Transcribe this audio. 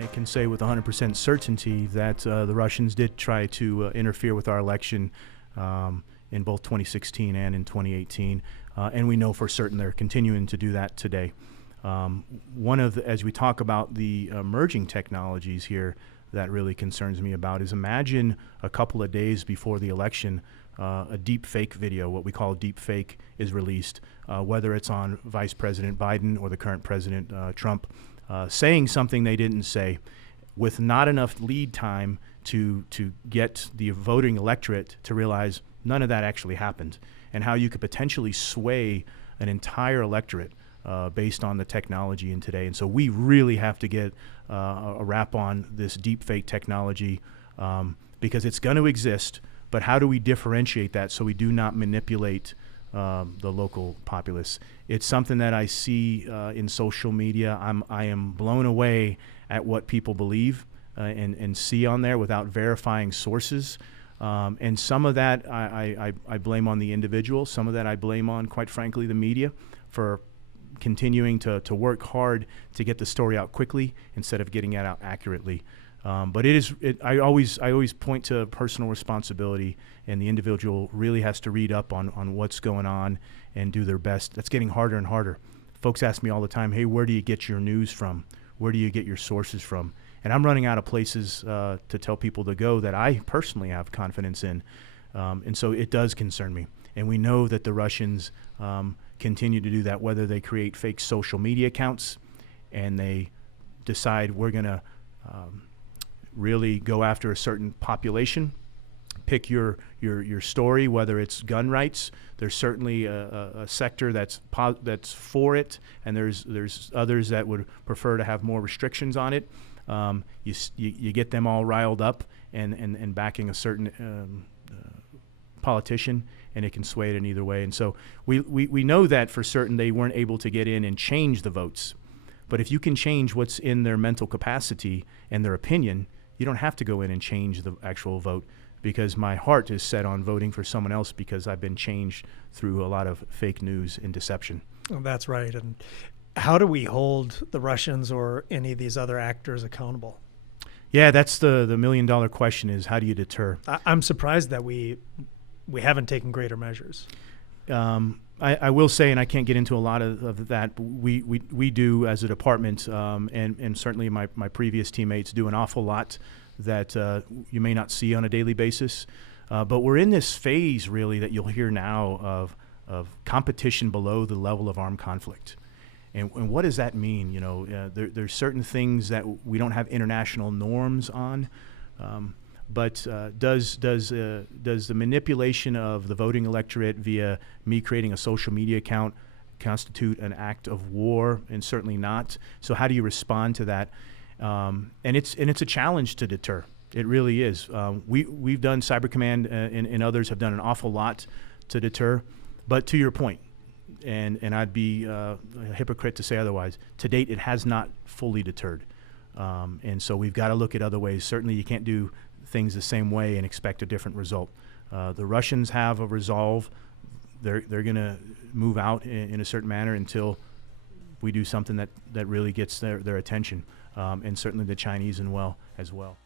I can say with 100% certainty that the Russians did try to interfere with our election in both 2016 and in 2018, and we know for certain they're continuing to do that today. As we talk about the emerging technologies here that really concerns me about is imagine a couple of days before the election, a deep fake video, what we call deep fake, is released, whether it's on Vice President Biden or the current President Trump, saying something they didn't say, with not enough lead time to get the voting electorate to realize none of that actually happened, and how you could potentially sway an entire electorate based on the technology in today. And so we really have to get a wrap on this deep fake technology because it's going to exist, but how do we differentiate that so we do not manipulate the local populace? It's something that I see in social media. I am blown away at what people believe and see on there without verifying sources. And some of that I blame on the individual. Some of that I blame on, quite frankly, the media for continuing to work hard to get the story out quickly instead of getting it out accurately. But I always point to personal responsibility, and the individual really has to read up on what's going on and do their best. That's getting harder and harder. Folks ask me all the time, hey, where do you get your news from? Where do you get your sources from? And I'm running out of places to tell people to go that I personally have confidence in. And so it does concern me. And we know that the Russians continue to do that, whether they create fake social media accounts and they decide we're going to really go after a certain population, pick your story, whether it's gun rights. There's certainly a sector that's for it, and there's others that would prefer to have more restrictions on it. You get them all riled up and backing a certain politician, and it can sway it in either way. And so we know that for certain they weren't able to get in and change the votes. But if you can change what's in their mental capacity and their opinion, you don't have to go in and change the actual vote, because my heart is set on voting for someone else because I've been changed through a lot of fake news and deception. Well, that's right. And how do we hold the Russians or any of these other actors accountable? Yeah, that's the million-dollar question, is how do you deter? I'm surprised that we haven't taken greater measures. I will say, and I can't get into a lot of that, but we do as a department, and certainly my previous teammates do an awful lot that you may not see on a daily basis. But we're in this phase, really, that you'll hear now of competition below the level of armed conflict. And what does that mean? You know, there's certain things that we don't have international norms on. But does the manipulation of the voting electorate via me creating a social media account constitute an act of war? And certainly not. So how do you respond to that? And it's a challenge to deter. It really is. We've done Cyber Command and others have done an awful lot to deter. But to your point, and I'd be a hypocrite to say otherwise, to date it has not fully deterred. And so we've got to look at other ways. Certainly you can't do things the same way and expect a different result. The Russians have a resolve. They're going to move out in a certain manner until we do something that really gets their attention, and certainly the Chinese as well.